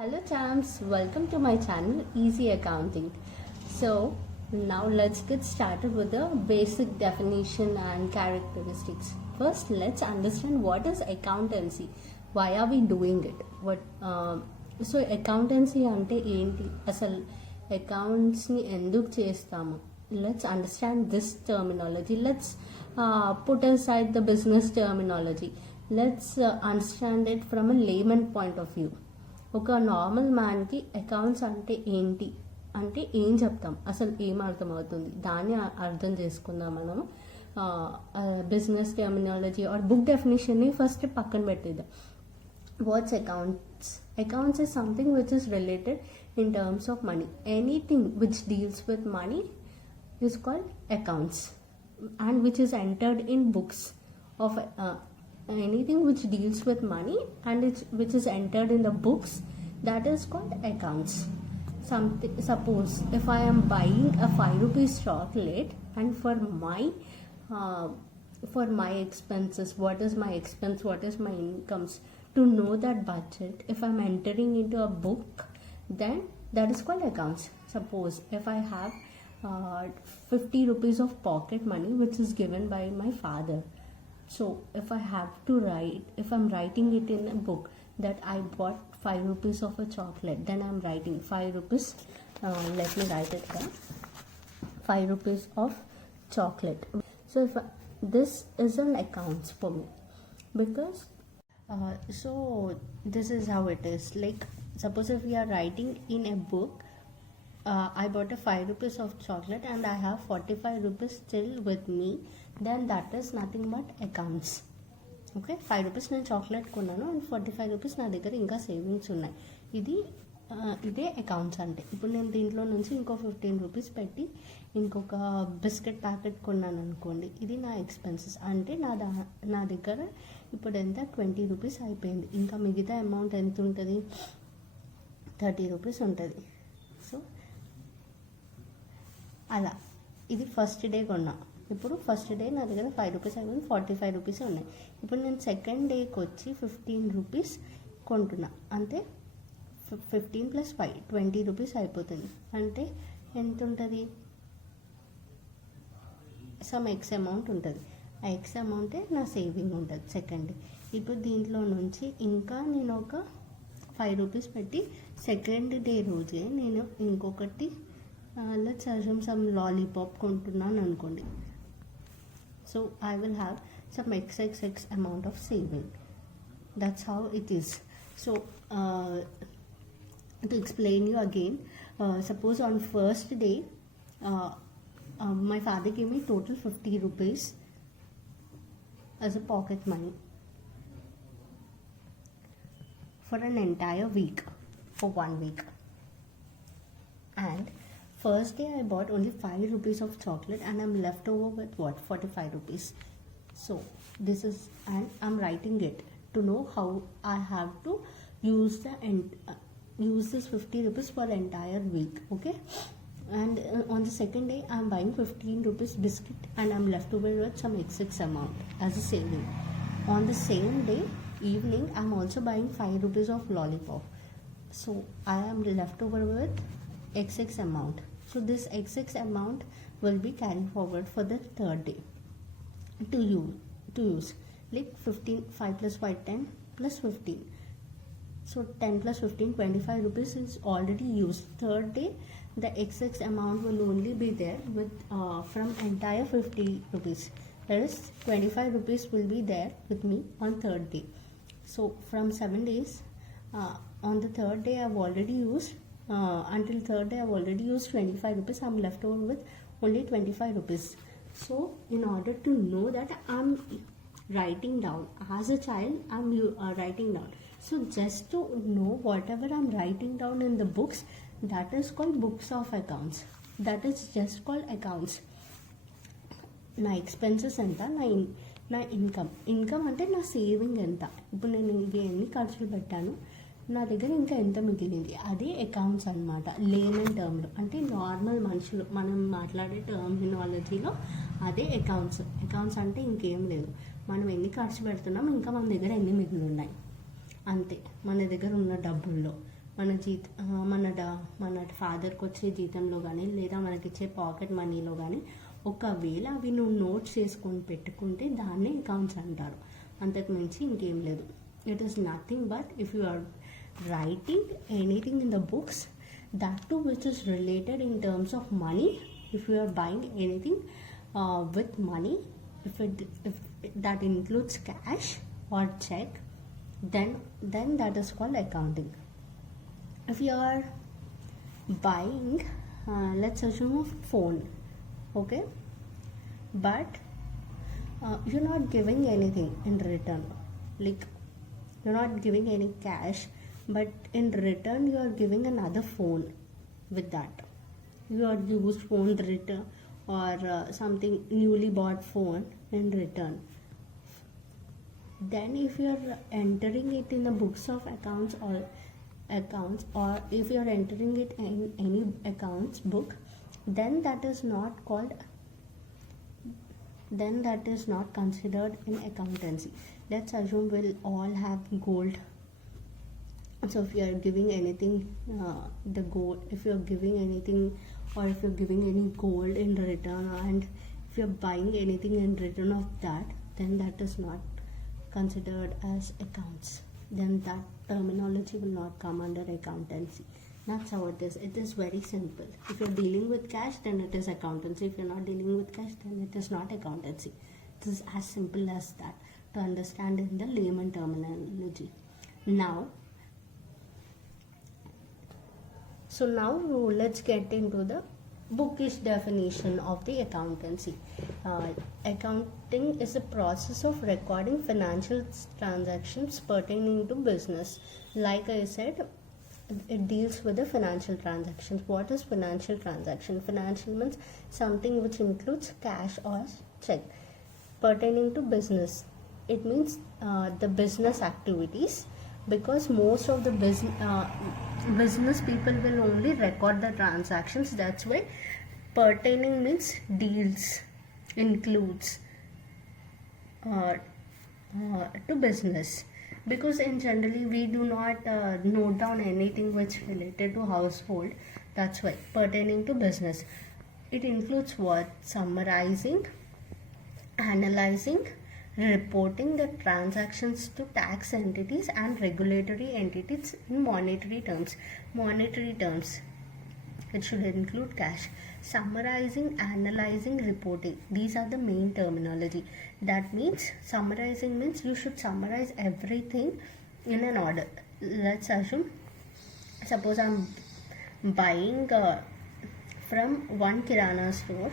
Hello champs, welcome to my channel Easy Accounting. So now let's get started with the basic definition and characteristics. First, let's understand what is accountancy. Why are we doing it? So accountancy ante enti? Asal accounts ni enduk chestamu? Let's understand this terminology. Let's put aside the business terminology. Let's understand it from a layman point of view. ఒక normal మ్యాన్కి accounts అంటే ఏంటి అంటే ఏం చెప్తాం, అసలు ఏం అర్థమవుతుంది, దాన్ని అర్థం చేసుకుందాం మనము. బిజినెస్ టెర్మినాలజీ ఆర్ బుక్ డెఫినేషన్ని ఫస్ట్ పక్కన పెట్టేద్దాం. What's accounts? Accounts is something which is related in terms of money. Anything which deals with money is called accounts and which is entered in books of anything which deals with money and which is entered in the books, that is called accounts. Suppose if I am buying a 5 rupees chocolate and for my expenses, what is my expense, what is my incomes, to know that budget, if I am entering into a book, then that is called accounts. Suppose if I have 50 rupees of pocket money which is given by my father. So if I have to write, if I'm writing it in a book that I bought 5 rupees of a chocolate, then I'm writing 5 rupees, let me write it down, 5 rupees of chocolate. So if this is an accounts for me, because so this is how it is. Like suppose if we are writing in a book, I bought a 5 rupees of chocolate and I have 45 rupees still with me, then that is nothing but accounts. Okay, 5 rupees నేను chocolate కొన్నాను and 45 rupees నా దగ్గర ఇంకా savings ఉన్నాయి. ఇదే accounts అంటే. ఇప్పుడు నేను దీంట్లో నుంచి ఇంకో 15 రూపీస్ పెట్టి ఇంకొక బిస్కెట్ ప్యాకెట్ కొన్నాను అనుకోండి, ఇది నా ఎక్స్పెన్సెస్. అంటే నా దగ్గర ఇప్పుడు ఎంత 20 రూపీస్ అయిపోయింది. ఇంకా మిగతా అమౌంట్ ఎంత ఉంటుంది, 30 రూపీస్ ఉంటుంది. సో అలా ఇది ఫస్ట్ డే కొన్నా. ఇప్పుడు ఫస్ట్ డే నా దగ్గర 5 రూపీస్ అయిపోయింది, 45 రూపీస్ ఉన్నాయి. ఇప్పుడు నేను సెకండ్ డేకి వచ్చి 15 రూపీస్ కొంటున్నా. అంటే 15 + 5 20 రూపీస్ అయిపోతుంది. అంటే ఎంత ఉంటుంది, సమ్ ఎక్స్ అమౌంట్ ఉంటుంది. ఆ ఎక్స్ అమౌంటే నా సేవింగ్ ఉంటుంది సెకండ్ డే. ఇప్పుడు దీంట్లో నుంచి ఇంకా నేను ఒక 5 రూపీస్ పెట్టి సెకండ్ డే రోజే నేను ఇంకొకటి let's assume some lollipop కొంటున్నాను అనుకోండి. So I will have some XXX amount of saving. That's how it is. So to explain you again, suppose on first day my father gave me total 50 rupees as a pocket money for an entire week, for 1 week. And first day I bought only 5 rupees of chocolate and I'm left over with what, 45 rupees. So this is, and I'm writing it to know how I have to use this 50 rupees for the entire week. Okay, and on the second day I'm buying 15 rupees biscuit and I'm left over with some excess amount as a saving. On the same day evening I'm also buying 5 rupees of lollipop, so I am left over with XX amount. So this XX amount will be carried forward for the third day to use. Like 15, 5 plus 5, 10 plus 15. So 10 plus 15, 25 rupees is already used. Third day the XX amount will only be there with from entire 50 rupees. That is 25 rupees will be there with me on third day. So from 7 days, on the third day I've already used until third day I've already used 25 rupees. I'm left over with only 25 rupees. So in order to know that, I'm writing down. As a child I'm writing down. So just to know whatever I'm writing down in the books, that is called books of accounts. That is just called accounts. నా expenses ఎంత, నా income అంటే నా saving ఎంత. ఇప్పుడు నేను ఎన్ని ఖర్చులు పెట్టాను, నా దగ్గర ఇంకా ఎంత మిగిలింది, అదే అకౌంట్స్ అనమాట. లేమన్ టర్మ్లో అంటే నార్మల్ మనుషులు మనం మాట్లాడే టర్మినాలజీలో అదే అకౌంట్స్. అకౌంట్స్ అంటే ఇంకేం లేదు, మనం ఎన్ని ఖర్చు పెడుతున్నాం, ఇంకా మన దగ్గర ఎన్ని మిగిలి ఉన్నాయి అంతే. మన దగ్గర ఉన్న డబ్బుల్లో మన ఫాదర్కి వచ్చే జీతంలో కానీ లేదా మనకిచ్చే పాకెట్ మనీలో కానీ ఒకవేళ అవి నువ్వు నోట్స్ చేసుకొని పెట్టుకుంటే దాన్నే అకౌంట్స్ అంటారు. అంతకు మించి ఇంకేం లేదు. It is nothing but if you are writing anything in the books, that too which is related in terms of money, if you are buying anything with money, if that includes cash or check, then that is called accounting. If you are buying let's assume a phone, okay, but you're not giving anything in return, like you're not giving any cash, but in return you are giving another phone with that. Your used phone return or something newly bought phone in return. Then if you are entering it in the books of accounts, or if you are entering it in any accounts book, then that is not considered in accountancy. Let's assume we'll all have gold. So if you are giving anything, the gold, if you are giving anything, or if you are giving any gold in return, and if you are buying anything in return of that, then that is not considered as accounts. Then that terminology will not come under accountancy. That's how it is. It is very simple. If you're dealing with cash, then it is accountancy. If you're not dealing with cash, then it is not accountancy. It is as simple as that to understand in the layman terminology. Now let's get into the bookish definition of the accountancy. Accounting is a process of recording financial transactions pertaining to business. Like I said, it deals with the financial transactions. What is financial transaction? Financial means something which includes cash or check. Pertaining to business, it means the business activities, because most of the business people will only record the transactions. That's why pertaining means deals, includes to business, because in generally we do not note down anything which related to household. That's why pertaining to business. It includes what? Summarizing, analyzing, reporting the transactions to tax entities and regulatory entities in monetary terms. It should include cash. Summarizing, analyzing, reporting, these are the main terminology. That means summarizing means you should summarize everything in an order. Let's assume, suppose I'm buying from one kirana store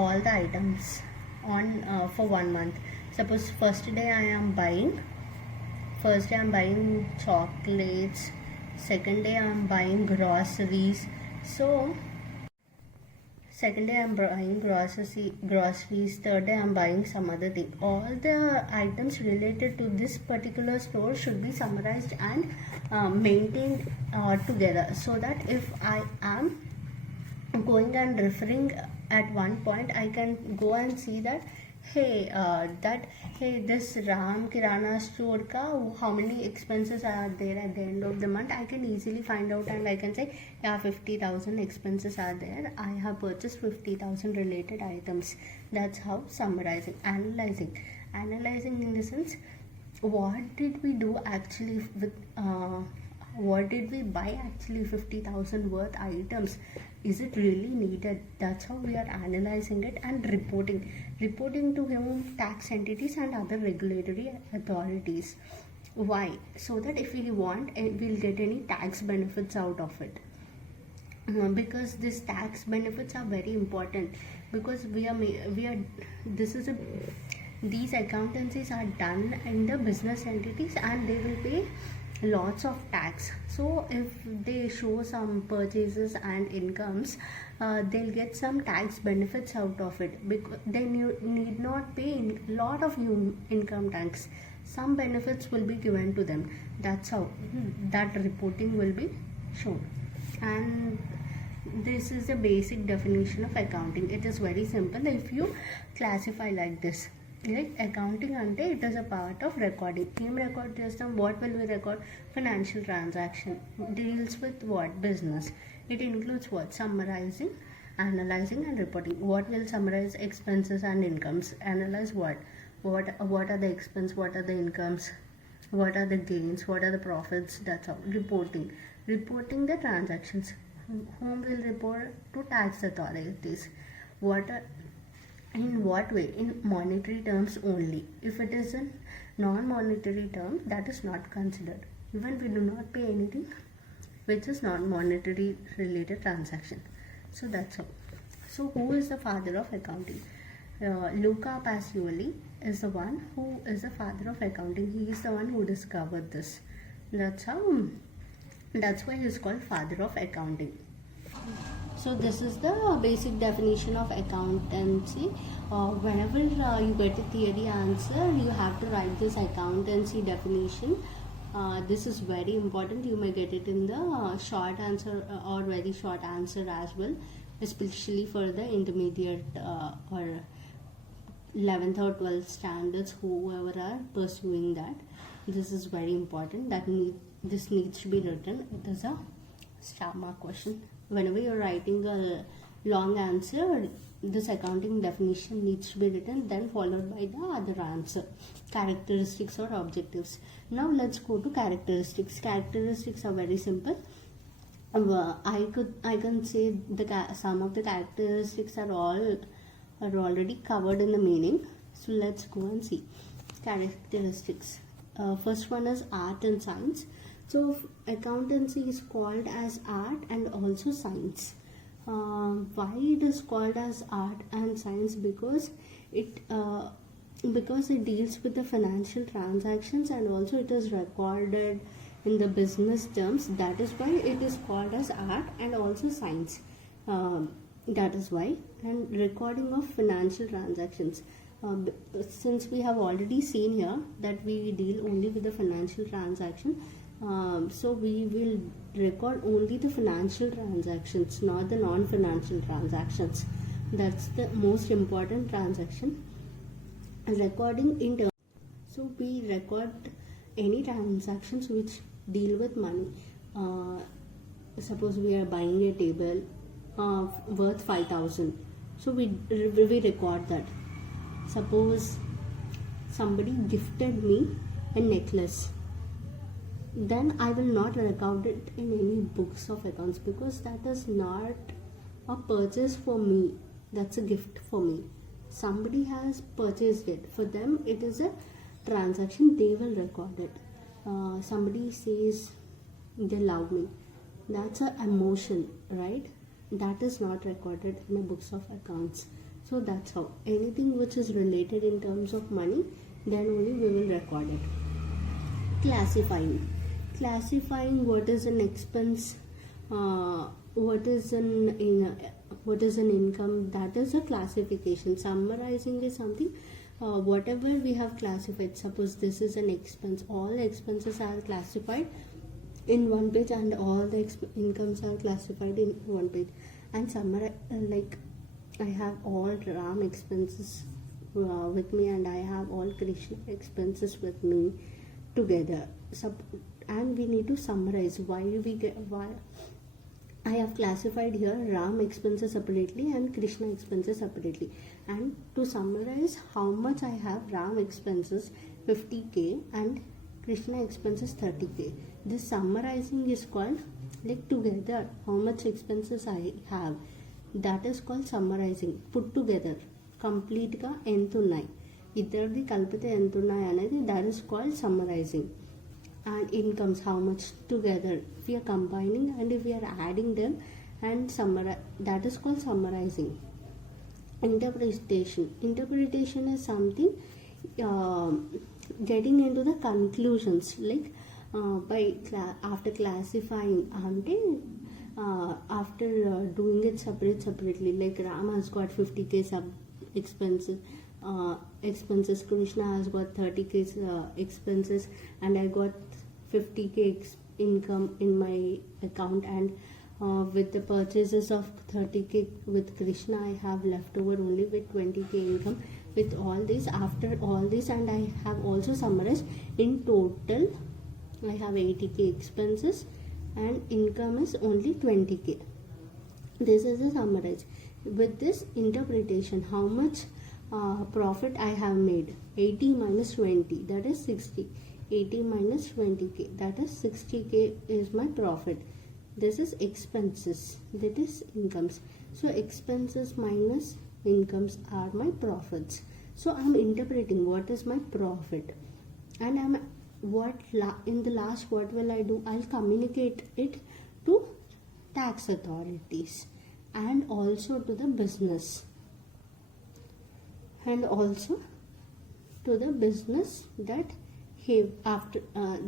all the items on for 1 month. Suppose first day I am buying chocolates, second day I am buying groceries, so second day I am buying groceries, third day I am buying some other thing. All the items related to this particular store should be summarized and maintained together, so that if I am going and referring at one point, I can go and see that this Ram Kirana store ka how many expenses are there at the end of the month. I can easily find out and I can say 50,000 expenses are there. I have purchased 50,000 related items. That's how summarizing. Analyzing in the sense, what did we do actually with what did we buy actually 50,000 worth items? Is it really needed? That's how we are analyzing it. And reporting to whom? Tax entities and other regulatory authorities. Why? So that if we want, we'll get any tax benefits out of it. Because these tax benefits are very important, because these accountancies are done in the business entities and they will pay lots of tax. So if they show some purchases and incomes, they'll get some tax benefits out of it, because they need not pay lot of income tax. Some benefits will be given to them. That's how that reporting will be shown. And this is the basic definition of accounting. It is very simple if you classify like this. like accounting ante it is a part of recording. Em record chestam, what will we record? Financial transaction. Deals with what? Business. It includes what? Summarizing, analyzing and reporting. What will summarize? Expenses and incomes. Analyze what are the expense, what are the incomes, what are the gains, what are the profits. That's all. Reporting the transactions. Whom will report? To tax authorities. What are, in what way? In monetary terms only. If it is a non-monetary term, that is not considered. Even we do not pay anything which is non-monetary related transaction. So that's all. So who is the father of accounting? Luca Pacioli is the one who is the father of accounting. He is the one who discovered this. That's why he is called father of accounting. So this is the basic definition of accountancy. Whenever you get a theory answer, you have to write this accountancy definition. This is very important. You may get it in the short answer or very short answer as well, especially for the intermediate or 11th or 12th standards, whoever are pursuing that. This is very important. This needs to be written. It is a star mark question. Whenever you're writing a long answer, this accounting definition needs to be written, then followed by the other answer, characteristics or objectives. Now let's go to characteristics. Characteristics are very simple. I can say some of the characteristics are already covered in the meaning. So let's go and see characteristics. First one is art and science. So accountancy is called as art and also science. Why it is called as art and science? Because it deals with the financial transactions and also it is recorded in the business terms. That is why it is called as art and also science. That is why. And recording of financial transactions. Since we have already seen here that we deal only with the financial transaction, so we will record only the financial transactions, not the non-financial transactions. That's the most important transaction. Recording in terms. So we record any transactions which deal with money. Suppose we are buying a table worth 5,000. So we record that. Suppose somebody gifted me a necklace, then I will not record it in any books of accounts, because that is not a purchase for me. That's a gift for me. Somebody has purchased it. For them, it is a transaction. They will record it. Somebody says they love me. That's an emotion, right? That is not recorded in the books of accounts. So that's how. Anything which is related in terms of money, then only we will record it. Classifying what is an expense, what is an income. That is a classification. Summarizing is something, whatever we have classified. Suppose this is an expense. All expenses are classified in one page and all the incomes are classified in one page. And summarize, like I have all Ram expenses with me and I have all Krishna expenses with me together. And we need to summarize why I have classified here Ram expenses separately and Krishna expenses separately. And to summarize how much I have Ram expenses 50k and Krishna expenses 30k. This summarizing is called, like, together how much expenses I have. That is called summarizing. Put together complete ga ఎంత ఉన్నాయి, ఇద్దరిది కలిపితే ఎంత ఉన్నాయి అనేది, that is called summarizing. And incomes, how much together, if we are combining and if we are adding them and that is called summarizing. Interpretation is something getting into the conclusions, like after classifying, after doing it separately, like Ram has got 50k expenses, Krishna has got 30k expenses, and I got 50k income in my account, and with the purchases of 30k with Krishna, I have left over only with 20k income. with all this. After all this, and I have also summarized, in total I have 80k expenses and income is only 20k. This is a summarize. With this interpretation, how much profit I have made? 80 minus 20, that is 60. 80 minus 20k, that is 60k is my profit. This is expenses, that is incomes. So expenses minus incomes are my profits. So I'm interpreting what is my profit, and in the last, what will I do? I'll communicate it to tax authorities and also to the business, and also to the business that after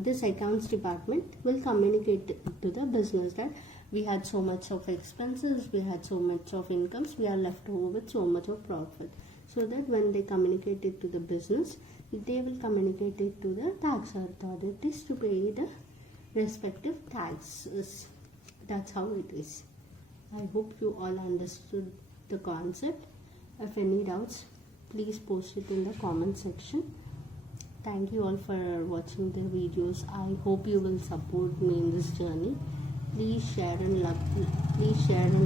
this accounts department will communicate to the business that we had so much of expenses, we had so much of incomes, we are left over with so much of profit. So that when they communicate it to the business, they will communicate it to the tax authorities to pay the respective taxes. That's how it is. I hope you all understood the concept. If any doubts, please post it in the comment section. Thank you all for watching the videos. I hope you will support me in this journey. Please share and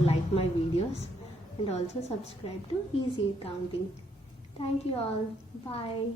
like my videos, and also subscribe to Easy Accounting. Thank you all. Bye.